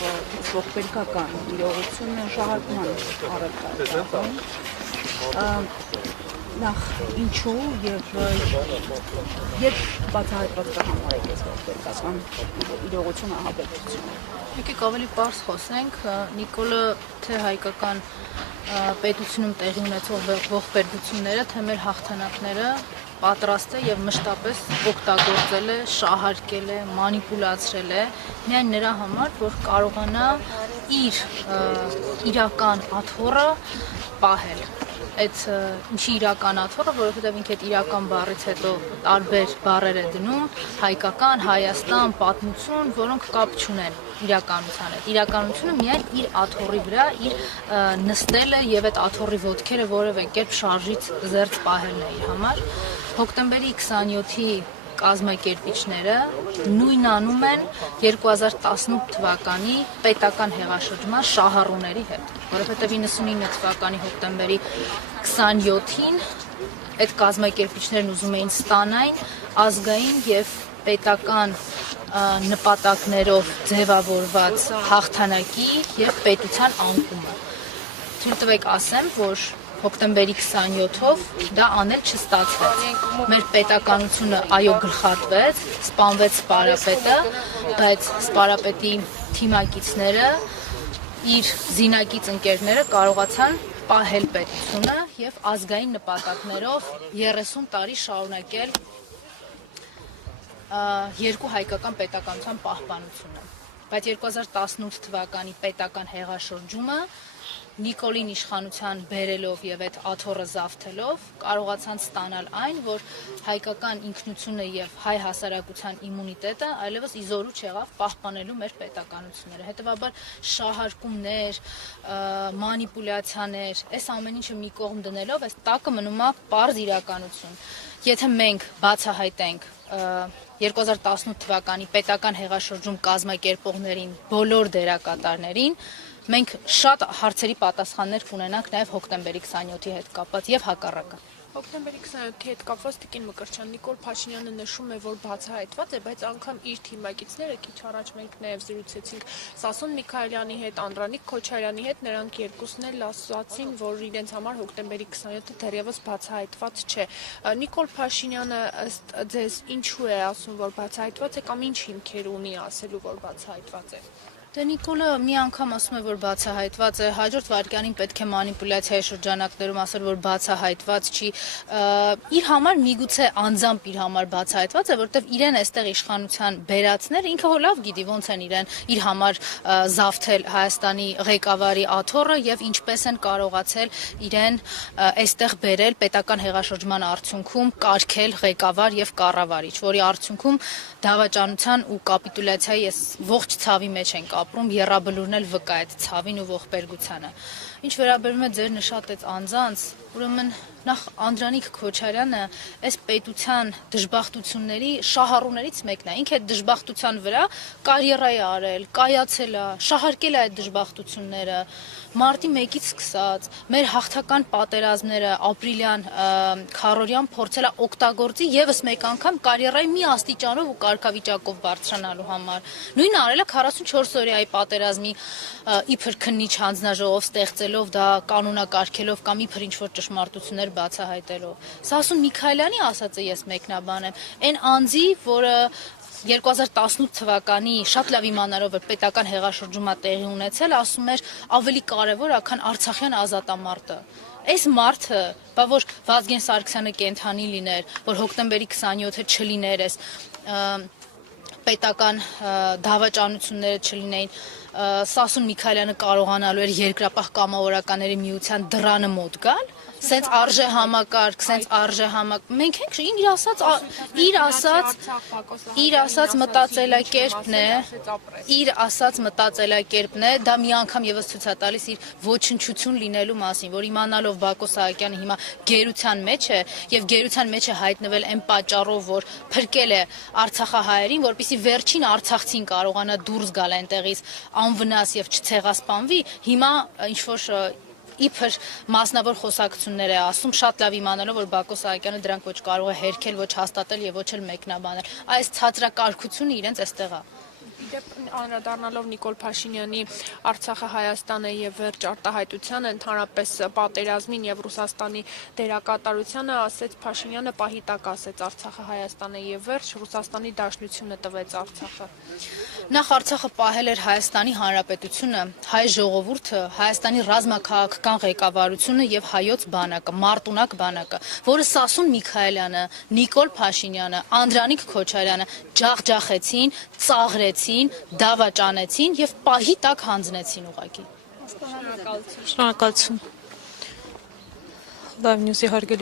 եւ ողբերգական իրողությունը շահարկման առարկա է։ Նախ ինչու եւ երբ բացահայտված կհամարեք այս ողբերգական իրողությունը հաբեկչությունը։ Եկեք ավելի պարզ խոսենք, Նիկոլը թե հայկական պետությունում տեղի ունեցող ողբերգությունները, թե մեր հաղթանակները պատրաստ է եւ մշտապես օգտագործել է, շահարկել է, մանիպուլացրել է միայն նրա համար, որ կարողանա իր իրական աթոռը պահել։ Այդ ինչի իրական աթոռը, որովհետև ինքը այդ իրական բառից հետո տարբեր բառեր է դնում, հայկական, Հայաստան, պատմություն, որոնք կապ չունեն իրականության հետ։ Իրականությունը միայն իր աթոռի վրա, իր նստելը եւ այդ աթոռի ոտքերը որևէ կերպ շարժից զերծ պահելն է իր համար։ Հոկտեմբերի 27-ի կազմակերպիչները նույն անում են 2018 թվականի պետական հեղաշրջման շահառուների հետ, որովհետև 99 թվականի հոկտեմբերի 27-ին այդ կազմակերպիչներն ուզում էին ստանային ազգային եւ պետական նպատակներով ձևավորված հաղթանակի եւ պետության անկումը։ Թույլ տվեք ասեմ, որ հոկտեմբերի 27-ով դա անել չստացվեց։ Մեր պետականությունը այո գլխատվեց, սպանվեց սպարապետը, բայց սպարապետի թիմակիցները, իր զինակից ընկերները կարողացան պահել պետությունը եւ ազգային նպատակներով 30 տարի շարունակել երկու հայկական պետականության պահպանությունը։ Բայց 2018 թվականի պետական հեղաշրջումը Նիկոլին իշխանության բերելով եւ այդ աթոռը զավթելով կարողացան ստանալ այն, որ հայկական ինքնությունը եւ հայ հասարակության իմունիտետը այլևս իզորու չեղավ պահպանելու մեր պետականությունները։ Հետևաբար շահարկումներ, մանիպուլյացիաներ, այս ամեն ինչը մի կողմ դնելով, այս տակը մնում է պարզ իրականություն։ Եթե մենք բացահայտենք 2018 թվականի պետական հեղաշրջում կազմակերպողներին, բոլոր դերակատարներին, մենք շատ հարցերի պատասխաններ կունենանք նաև հոկտեմբերի 27-ի հետ կապված եւ հակառակը։ Հոկտեմբերի 27-ի հետ կապված Տիկին Մկրտչյան, Նիկոլ Փաշինյանը նշում է, որ բացահայտված է, բայց անգամ իր թիմակիցները քիչ առաջ մենք նաև զրուցեցինք Սասուն Միքայելյանի հետ, Անդրանիկ Քոչարյանի հետ, նրանք երկուսն էլ ասացին, որ իրենց համար հոկտեմբերի 27-ը դեռևս բացահայտված չէ։ Նիկոլ Փաշինյանը ըստ ձեզ ինչու է ասում, որ բացահայտված է կամ ինչ հիմքեր ունի ասելու, որ բացահայտված է։ Դե Նիկոլը մի անգամ ասում է, որ բացահայտված է, հաջորդ վայրկյանին պետք է մանիպուլյացիայի շրջանակներում ասել, որ բացահայտված չի։ Իր համար միգուցե անձամբ իր համար բացահայտված է, որովհետև իրեն այստեղ իշխանության բերածները ինքը հո լավ գիտի ոնց են իրեն իր համար զավթել Հայաստանի ղեկավարի աթոռը եւ ինչպես են կարողացել իրեն այստեղ բերել պետական հեղաշրջման արդյունքում կարգել ղեկավար եւ կառավարիչ, որի արդյունքում դավաճանության ու կապիտուլյացիայի այս ողջ ցավի մեջ ենք ապրում, եռաբլուրն էլ վկա այդ ցավին ու ողբերգությանը։ Ինչ վերաբերում է ձեր նշած այդ անձանց, ուրեմն նախ Անդրանիկ Քոչարյանը այս պետության դժբախտությունների շահառուներից մեկն է։ Ինքը այդ դժբախտության վրա կարիերա է արել, կայացել է, շահարկել է այդ դժբախտությունները։ Մարտի 1-ից սկսած մեր հաղթական պատերազմները ապրիլյան քարորյան փորձել է օգտագործի եւս մեկ անգամ կարիերայի մի աստիճանով ու կարգավիճակով բարձրանալու համար։ Նույնը արել է 44 օրյայի պատերազմի իբր քննիչ հանձնաժողով ստեղծելով, դա կանոնակարգելով կամ իբր ինչ-որ ճշմարտություններ բացահայտելով։ Սասուն Միքայելյանի ասածը ես մեկնաբան եմ, այն անձի, որը 2018 թվականի շատ լավ իմանալով որ պետական հեղաշրջումը տեղի ունեցել, ասում էր ավելի կարևոր է, քան Արցախյան ազատամարտը։ Այս մարդը, բա որ Վազգեն Սարգսյանը կենթանի լիներ, որ հոկտեմբերի 27-ը չլիներ, այս պետական դավաճանությունները չլինեին, Սասուն Միքայելյանը կարողանալու էր երկրապահ կամավորականների միության դռանը մոտ գալ, սենց արժե համակարգ, սենց արժե համակ, մենք ենք իր ասած մտածելակերպն է, դա մի անգամ եւս ցույց է տալիս իր ոչնչություն լինելու մասին, որ իմանալով Բակո Սահակյանը հիմա գերության մեջ է եւ գերության մեջ է հայտնվել այն պատճառով, որ փրկել է արցախահայերին, որպեսզի վերջին արցախցին կարողանա դուրս գալ այնտեղից անվնաս եւ չցեղասպանվի, հիմա ինչ որ իբր մասնավոր խոսակցություններ է ասում, շատ լավ իմանալով, որ Բակո Սահակյանը դրանք ոչ կարող է հերքել, ոչ հաստատել եւ ոչ էլ մեկնաբանել։ Այս ցածրակարգությունը իրենց այստեղ է։ Իդեպ անդրադառնալով Նիկոլ Փաշինյանի Արցախը Հայաստանը եւ վերջ արտահայտությանը, ընդհանրապես պատերազմին եւ Ռուսաստանի դերակատարությանը, ասեց Փաշինյանը, պահի տակ ասեց Արցախը Հայաստանը եւ վերջ, Ռուսաստանի Դաշնությունը տվեց Արցախը։ Նախ Արցախը պահել էր Հայաստանի Հանրապետությունը, հայ ժողովուրդը, Հայաստանի ռազմաքաղաքական ղեկավարությունը եւ հայոց բանակը, մարտունակ բանակը, որը Սասուն Միքայելյանը, Նիկոլ Փաշինյանը, Անդրանիկ Քոչարյանը ջախջախեցին, ծաղրեցին, դավաճանեցին եւ պահի տակ հանձնեցին ուղղակի։ Շնորհակալություն։ Շնորհակալություն։ Լավ նյութի հարգելի